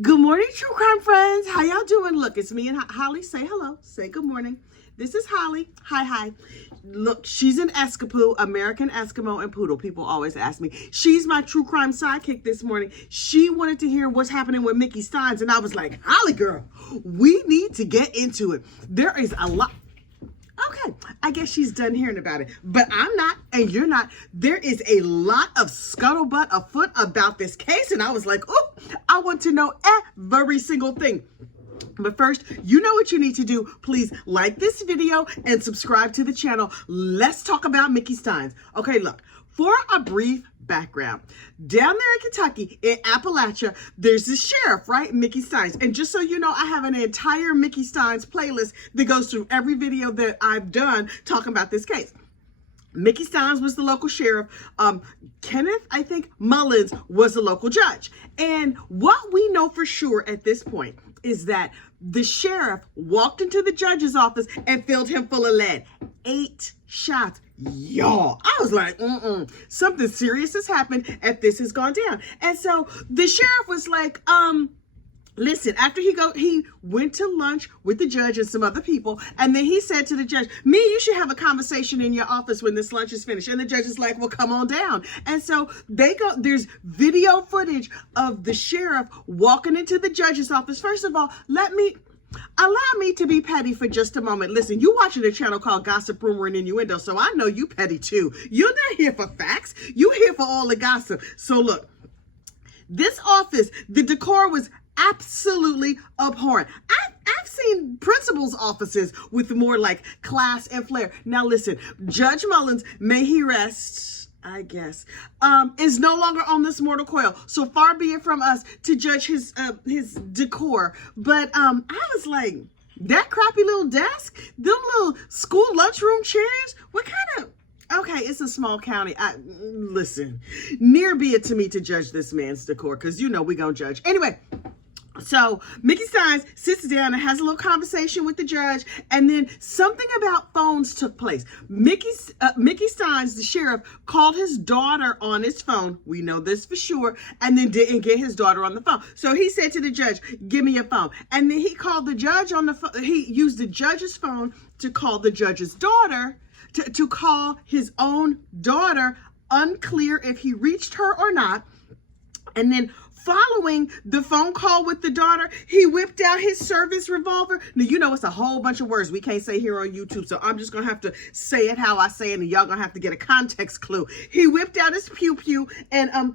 Good morning, true crime friends. How y'all doing? Look, it's me and Holly. Say hello. Say good morning. This is Holly. Hi. Look, she's an Eskimo, American Eskimo and Poodle. People always ask me. She's my true crime sidekick this morning. She wanted to hear what's happening with Mickey Stines, and I was like, Holly girl, we need to get into it. There is a lot. Okay, I guess she's done hearing about it, but I'm not, and you're not. There is a lot of scuttlebutt afoot about this case, and I was like, oh, I want to know every single thing. But first, you know what you need to do. Please like this video and subscribe to the channel. Let's talk about Mickey Stines. Okay, look, for a brief background, down there in Kentucky, in Appalachia, there's this sheriff, right? Mickey Stines. And just so you know, I have an entire Mickey Stines playlist that goes through every video that I've done talking about this case. Mickey Stines was the local sheriff. Kenneth, I think, Mullins was the local judge. And what we know for sure at this point is that the sheriff walked into the judge's office and filled him full of lead. 8 shots. Y'all, I was like, something serious has happened and this has gone down. And so the sheriff was like, listen, after he went to lunch with the judge and some other people, and then he said to the judge, you should have a conversation in your office when this lunch is finished. And the judge is like, well, come on down. And so there's video footage of the sheriff walking into the judge's office. First of all, allow me to be petty for just a moment. Listen, you watching a channel called Gossip, Rumor, and Innuendo, so I know you petty too. You're not here for facts. You're here for all the gossip. So look, this office, the decor was absolutely abhorrent. I've seen principals' offices with more like class and flair. Now listen, Judge Mullins, may he rest, I guess, is no longer on this mortal coil. So far be it from us to judge his decor. But I was like, that crappy little desk, them little school lunchroom chairs, what kind of... Okay, it's a small county. Listen, near be it to me to judge this man's decor, because you know we gonna judge. Anyway, so Mickey Stines sits down and has a little conversation with the judge, and then something about phones took place. Mickey Stines, the sheriff, called his daughter on his phone. We know this for sure, and then didn't get his daughter on the phone. So he said to the judge, give me your phone. And then he called the judge on the phone. He used the judge's phone to call the judge's daughter, to call his own daughter, unclear if he reached her or not. And then following the phone call with the daughter, he whipped out his service revolver. Now, you know, it's a whole bunch of words we can't say here on YouTube, so I'm just going to have to say it how I say it, and y'all going to have to get a context clue. He whipped out his pew-pew and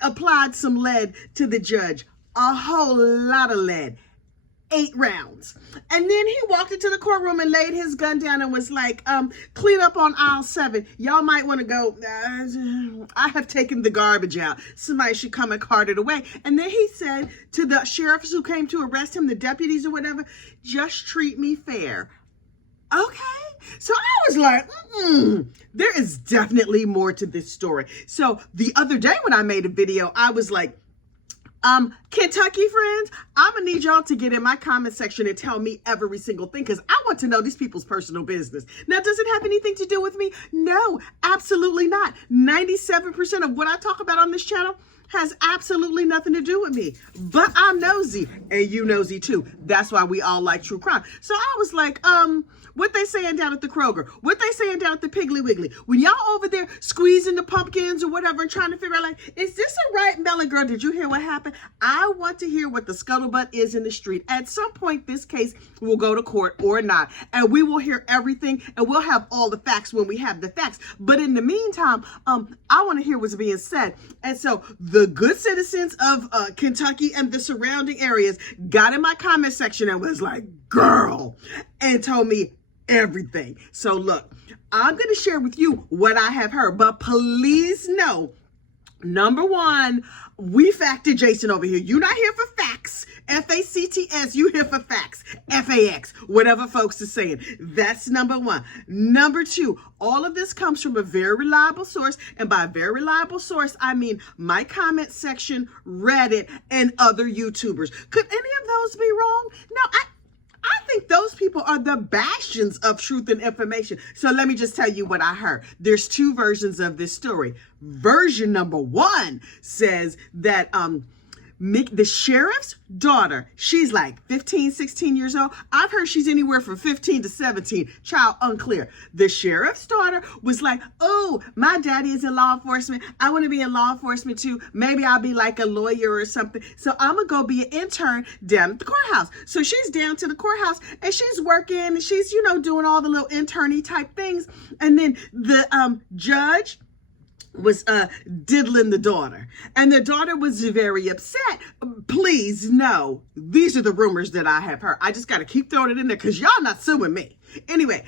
applied some lead to the judge. A whole lot of lead. 8 rounds. And then he walked into the courtroom and laid his gun down and was like, clean up on aisle 7. Y'all might want to go, I have taken the garbage out. Somebody should come and cart it away. And then he said to the sheriffs who came to arrest him, the deputies or whatever, just treat me fair. Okay. So I was like, there is definitely more to this story. So the other day when I made a video, I was like, Kentucky friends, I'm gonna need y'all to get in my comment section and tell me every single thing, because I want to know these people's personal business. Now, does it have anything to do with me? No, absolutely not. 97% of what I talk about on this channel has absolutely nothing to do with me. But I'm nosy, and you nosy too. That's why we all like true crime. So I was like, what they saying down at the Kroger? What they saying down at the Piggly Wiggly? When y'all over there squeezing the pumpkins or whatever and trying to figure out, like, is this a right melon, girl? Did you hear what happened? I want to hear what the scuttlebutt is in the street. At some point, this case will go to court or not, and we will hear everything, and we'll have all the facts when we have the facts. But in the meantime, I want to hear what's being said. And so the good citizens of Kentucky and the surrounding areas got in my comment section and was like, girl, and told me everything. So look, I'm going to share with you what I have heard, but please know, number one, we facted Jason over here. You're not here for facts. F-A-C-T-S. You here for facts. F-A-X. Whatever folks are saying. That's number one. Number two, all of this comes from a very reliable source. And by a very reliable source, I mean my comment section, Reddit, and other YouTubers. Could any of those be wrong? No, I think those people are the bastions of truth and information. So let me just tell you what I heard. There's 2 versions of this story. Version number 1 says that the sheriff's daughter, she's like 15, 16 years old. I've heard she's anywhere from 15 to 17. Child, unclear. The sheriff's daughter was like, oh, my daddy is in law enforcement. I want to be in law enforcement too. Maybe I'll be like a lawyer or something. So I'm going to go be an intern down at the courthouse. So she's down to the courthouse and she's working and she's, doing all the little interny type things. And then the judge was diddling the daughter, and the daughter was very upset. Please, no, these are the rumors that I have heard. I just got to keep throwing it in there because y'all not suing me. Anyway,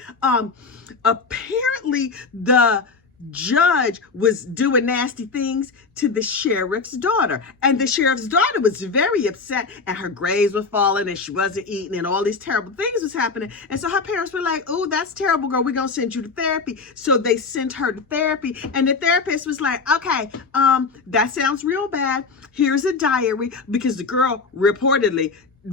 apparently the judge was doing nasty things to the sheriff's daughter, and the sheriff's daughter was very upset, and her grades were falling and she wasn't eating and all these terrible things was happening. And so her parents were like, oh, that's terrible, girl, we're gonna send you to therapy. So they sent her to therapy, and the therapist was like, okay, that sounds real bad. Here's a diary, because the girl reportedly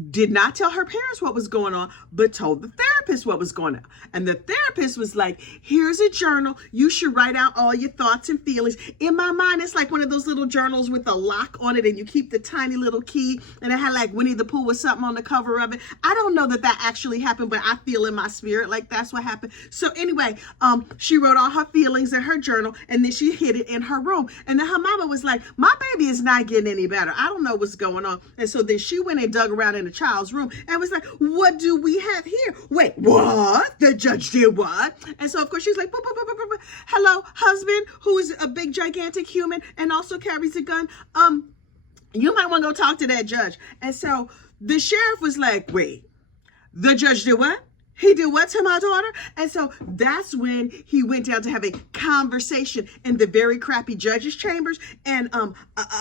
did not tell her parents what was going on, but told the therapist what was going on. And the therapist was like, here's a journal. You should write out all your thoughts and feelings. In my mind, it's like one of those little journals with a lock on it, and you keep the tiny little key, and it had like Winnie the Pooh or something on the cover of it. I don't know that actually happened, but I feel in my spirit like that's what happened. So anyway, she wrote all her feelings in her journal, and then she hid it in her room. And then her mama was like, my baby is not getting any better. I don't know what's going on. And so then she went and dug around in the child's room and was like, what do we have here? Wait, what? The judge did what? And so of course she's like, boop, boop, boop, boop, boop. Hello, husband, who is a big gigantic human and also carries a gun. You might want to go talk to that judge. And so the sheriff was like, wait, the judge did what? He did what to my daughter? And so that's when he went down to have a conversation in the very crappy judge's chambers and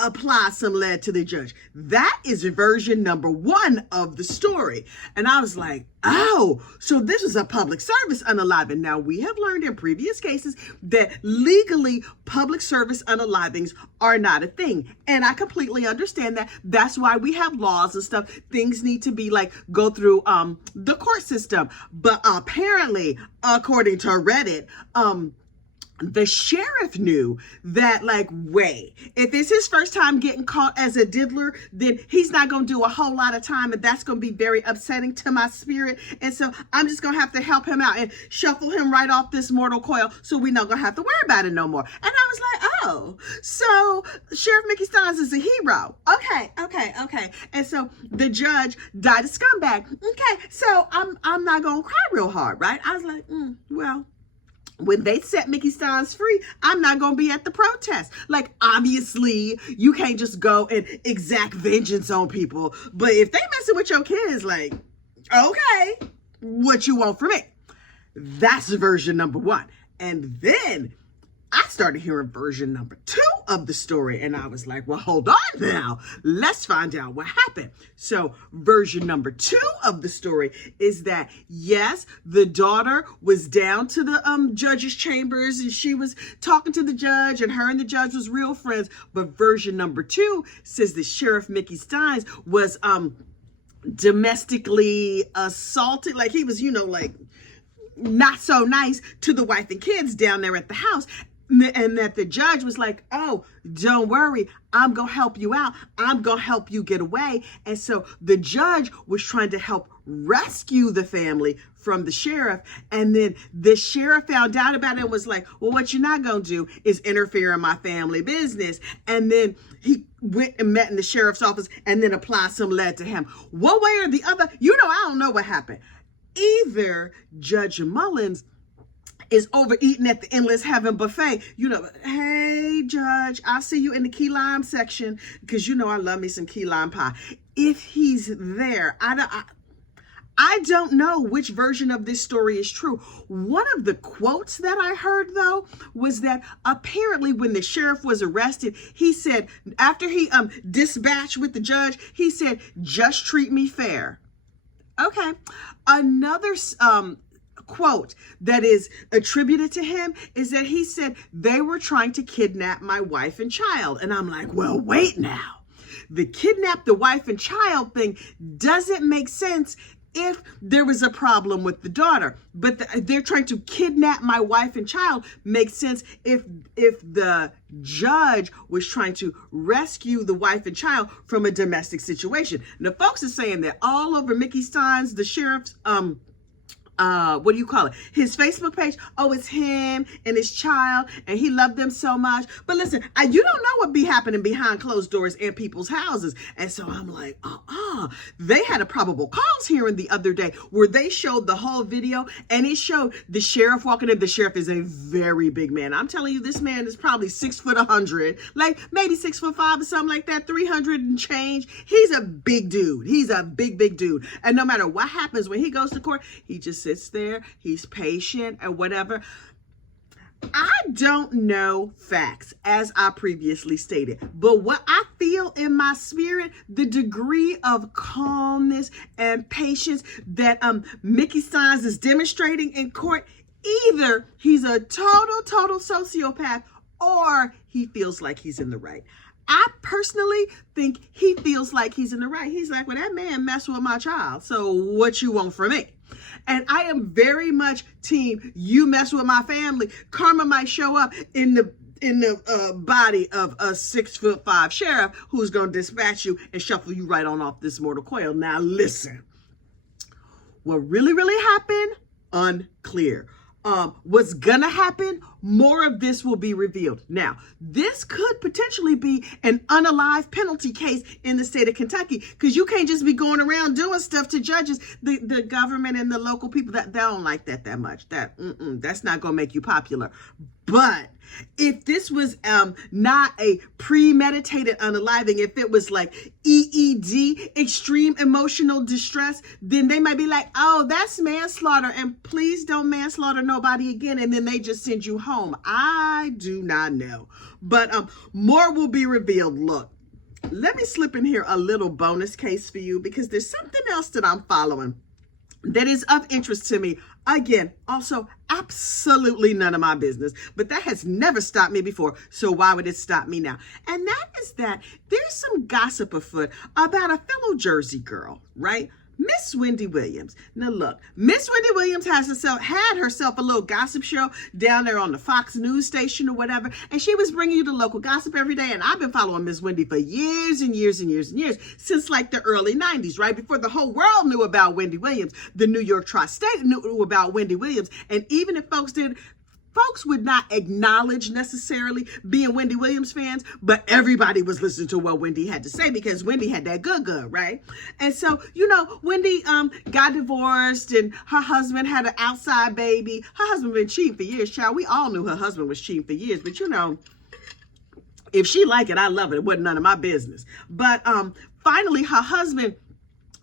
apply some lead to the judge. That is version number 1 of the story. And I was like, oh, so this is a public service unaliving. Now, we have learned in previous cases that legally public service unalivings are not a thing. And I completely understand that. That's why we have laws and stuff. Things need to be like, go through the court system. But apparently, according to Reddit, the sheriff knew that, like, wait, if it's his first time getting caught as a diddler, then he's not going to do a whole lot of time, and that's going to be very upsetting to my spirit. And so I'm just going to have to help him out and shuffle him right off this mortal coil so we're not going to have to worry about it no more. And I was like, oh, so Sheriff Mickey Stines is a hero. Okay. And so the judge died a scumbag. Okay, so I'm not going to cry real hard, right? I was like, well, when they set Mickey Stines free, I'm not going to be at the protest. Like, obviously, you can't just go and exact vengeance on people. But if they messing with your kids, like, okay, what you want from me? That's version number 1. And then I started hearing version number 2 of the story. And I was like, well, hold on now. Let's find out what happened. So version number 2 of the story is that, yes, the daughter was down to the judge's chambers and she was talking to the judge, and her and the judge was real friends. But version number 2 says that Sheriff Mickey Stines was domestically assaulted. Like, he was, like, not so nice to the wife and kids down there at the house. And that the judge was like, oh, don't worry, I'm going to help you out. I'm going to help you get away. And so the judge was trying to help rescue the family from the sheriff. And then the sheriff found out about it and was like, well, what you're not going to do is interfere in my family business. And then he went and met in the sheriff's office and then applied some lead to him. One way or the other, I don't know what happened. Either Judge Mullins is overeating at the Endless Heaven buffet. Hey, Judge, I'll see you in the key lime section, because I love me some key lime pie. If he's there, I don't know which version of this story is true. One of the quotes that I heard, though, was that apparently when the sheriff was arrested, he said, after he dispatched with the judge, he said, just treat me fair. Okay. Another quote that is attributed to him is that he said they were trying to kidnap my wife and child. And I'm like, well, wait now. The kidnap the wife and child thing doesn't make sense if there was a problem with the daughter. But they're trying to kidnap my wife and child makes sense if the judge was trying to rescue the wife and child from a domestic situation. Now, folks are saying that all over Mickey Stines, the sheriff's what do you call it? His Facebook page. Oh, it's him and his child, and he loved them so much. But listen, you don't know what be happening behind closed doors in people's houses. And so I'm like, they had a probable cause hearing the other day where they showed the whole video, and it showed the sheriff walking in. The sheriff is a very big man. I'm telling you, this man is probably 6'100", like maybe 6'5" or something like that, 300 and change. He's a big dude. He's a big dude. And no matter what happens when he goes to court, he just sits there, he's patient and whatever. I don't know facts, as I previously stated, but what I feel in my spirit, the degree of calmness and patience that Mickey Stines is demonstrating in court, either he's a total sociopath or he feels like he's in the right. I personally think he feels like he's in the right. He's like, well, that man messed with my child, so what you want from me? And I am very much team, you mess with my family, karma might show up in the body of a 6'5" sheriff who's going to dispatch you and shuffle you right on off this mortal coil. Now listen, what really happened? Unclear. What's gonna happen? More of this will be revealed. Now, this could potentially be an unalive penalty case in the state of Kentucky, because you can't just be going around doing stuff to judges. The government and the local people, that they don't like that much. That's not gonna make you popular. But if this was not a premeditated unaliving, if it was like EED, extreme emotional distress, then they might be like, oh, that's manslaughter, and please don't manslaughter nobody again, and then they just send you home. I do not know. But more will be revealed. Look, let me slip in here a little bonus case for you, because there's something else that I'm following that is of interest to me. Again, also absolutely none of my business, but that has never stopped me before, so why would it stop me now? And that is that there's some gossip afoot about a fellow Jersey girl, right? Miss Wendy Williams. Now look, Miss Wendy Williams had herself a little gossip show down there on the Fox News station or whatever, and she was bringing you the local gossip every day. And I've been following Miss Wendy for years and years, since like the early 90s, right? Before the whole world knew about Wendy Williams, the New York Tri-State knew about Wendy Williams. And even if folks would not acknowledge necessarily being Wendy Williams fans, but everybody was listening to what Wendy had to say, because Wendy had that good, right? And so, Wendy got divorced, and her husband had an outside baby. Her husband been cheating for years, child. We all knew her husband was cheating for years, but if she like it, I love it. It wasn't none of my business. But finally, her husband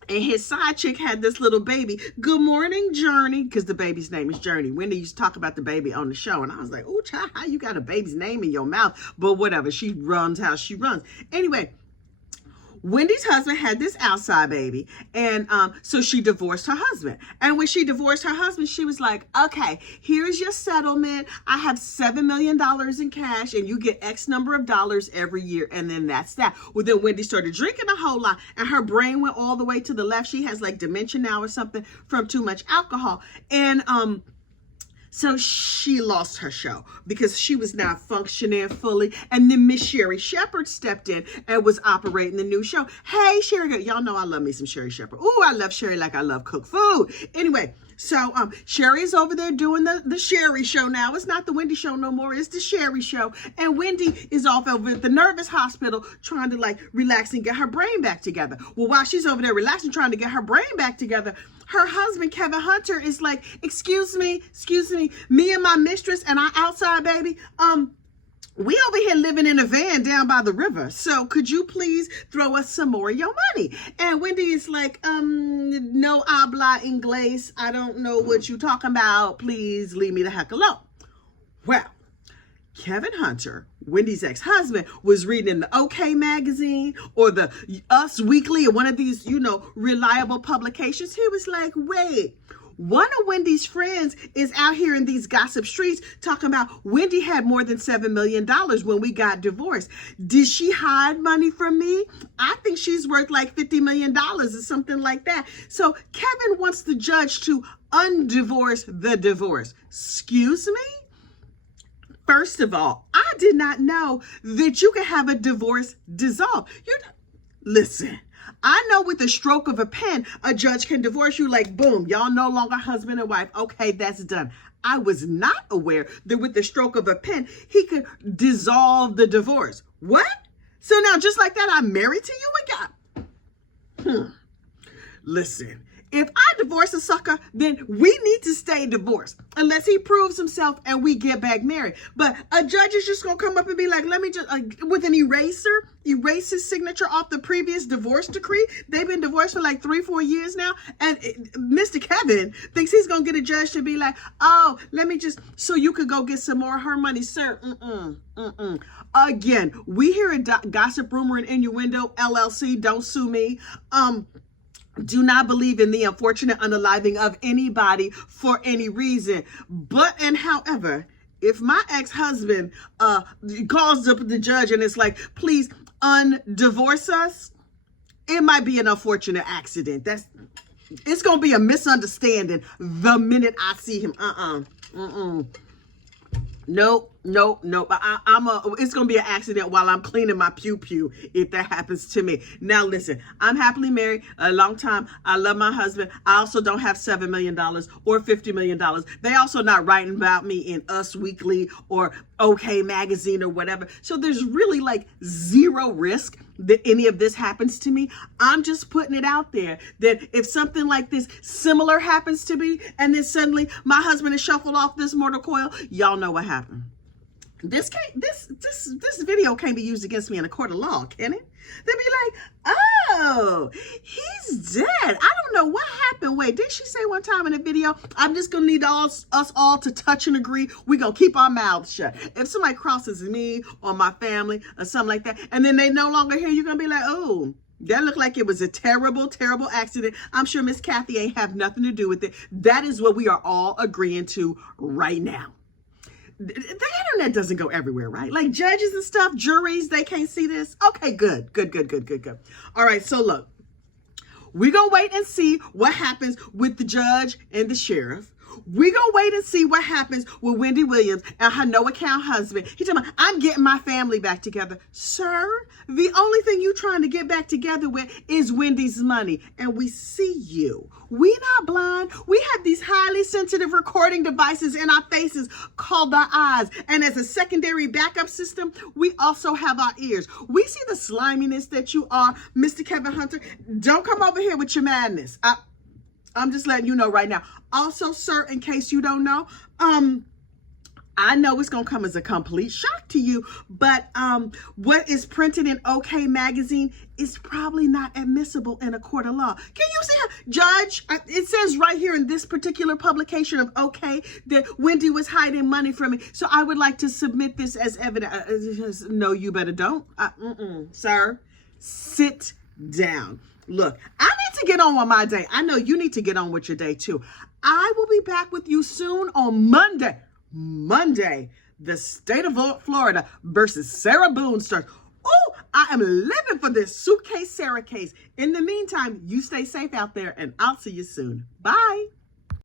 and his side chick had this little baby. Good morning, Journey, because the baby's name is Journey. Wendy used to talk about the baby on the show, and I was like, oh, child, how you got a baby's name in your mouth? But whatever, she runs how she runs. Anyway, Wendy's husband had this outside baby, and so she divorced her husband. And when she divorced her husband, she was like, okay, here's your settlement. I have $7 million in cash, and you get X number of dollars every year, and then that's that. Well, then Wendy started drinking a whole lot, and her brain went all the way to the left. She has like dementia now or something from too much alcohol. And so she lost her show because she was not functioning fully. And then Miss Sherry Shepherd stepped in and was operating the new show. Hey, Sherry, y'all know I love me some Sherry Shepherd. Ooh, I love Sherry like I love cooked food. Anyway, so Sherry's over there doing the Sherry show now. It's not the Wendy show no more. It's the Sherry show. And Wendy is off over at the nervous hospital trying to like relax and get her brain back together. Well, while she's over there relaxing, trying to get her brain back together, her husband, Kevin Hunter, is like, excuse me, me and my mistress and our outside baby, we over here living in a van down by the river. So could you please throw us some more of your money? And Wendy is like, no habla inglés. I don't know what you talking about. Please leave me the heck alone. Well, Kevin Hunter, Wendy's ex-husband, was reading in the OK magazine or the Us Weekly or one of these, reliable publications. He was like, wait, One of Wendy's friends is out here in these gossip streets talking about Wendy had more than $7 million when we got divorced. Did she hide money from me? I think she's worth like $50 million or something like that. So Kevin wants the judge to undivorce the divorce. Excuse me? First of all, I did not know that you could have a divorce dissolved. Listen. I know with the stroke of a pen, a judge can divorce you like, boom, y'all no longer husband and wife. Okay, that's done. I was not aware that with the stroke of a pen, he could dissolve the divorce. What? So now just like that, I'm married to you again? Listen, if I divorce a sucker, then we need to stay divorced unless he proves himself and we get back married. But a judge is just going to come up and be like, let me just, with an eraser, erase his signature off the previous divorce decree. They've been divorced for like 3-4 years now. And Mr. Kevin thinks he's going to get a judge to be like, oh, let me just, so you could go get some more of her money, sir. Again, we hear a gossip rumor in Innuendo LLC. Don't sue me. Do not believe in the unfortunate unaliving of anybody for any reason. But, and however, if my ex-husband calls up the judge and it's like, please undivorce us, it might be an unfortunate accident. It's going to be a misunderstanding the minute I see him. Nope. It's going to be an accident while I'm cleaning my pew if that happens to me. Now, listen, I'm happily married a long time. I love my husband. I also don't have $7 million or $50 million. They also not writing about me in Us Weekly or OK Magazine or whatever. So there's really like zero risk that any of this happens to me. I'm just putting it out there that if something like this similar happens to me and then suddenly my husband is shuffled off this mortal coil, y'all know what happened. This video can't be used against me in a court of law, can it? They'd be like, oh, he's dead. I don't know what happened. Wait, did she say one time in a video, I'm just going to need us all to touch and agree. We're going to keep our mouths shut. If somebody crosses me or my family or something like that, and then they no longer hear, you're going to be like, oh, that looked like it was a terrible, terrible accident. I'm sure Miss Kathy ain't have nothing to do with it. That is what we are all agreeing to right now. The internet doesn't go everywhere, right? Like judges and stuff, juries, they can't see this. Okay, good. All right, so look, we're going to wait and see what happens with the judge and the sheriff. We're going to wait and see what happens with Wendy Williams and her no-account husband. He's talking about, I'm getting my family back together. Sir, the only thing you're trying to get back together with is Wendy's money. And we see you. We not blind. We have these highly sensitive recording devices in our faces called our eyes. And as a secondary backup system, we also have our ears. We see the sliminess that you are, Mr. Kevin Hunter. Don't come over here with your madness. I'm just letting you know right now. Also, sir, in case you don't know, I know it's going to come as a complete shock to you, but what is printed in OK Magazine is probably not admissible in a court of law. Can you see how, Judge, it says right here in this particular publication of OK that Wendy was hiding money from me. So I would like to submit this as evidence. No, you better don't. Sir, sit down. Look, I need to get on with my day. I know you need to get on with your day too. I will be back with you soon on Monday. The state of Florida versus Sarah Boone starts. Oh, I am living for this suitcase Sarah case. In the meantime, you stay safe out there and I'll see you soon. Bye.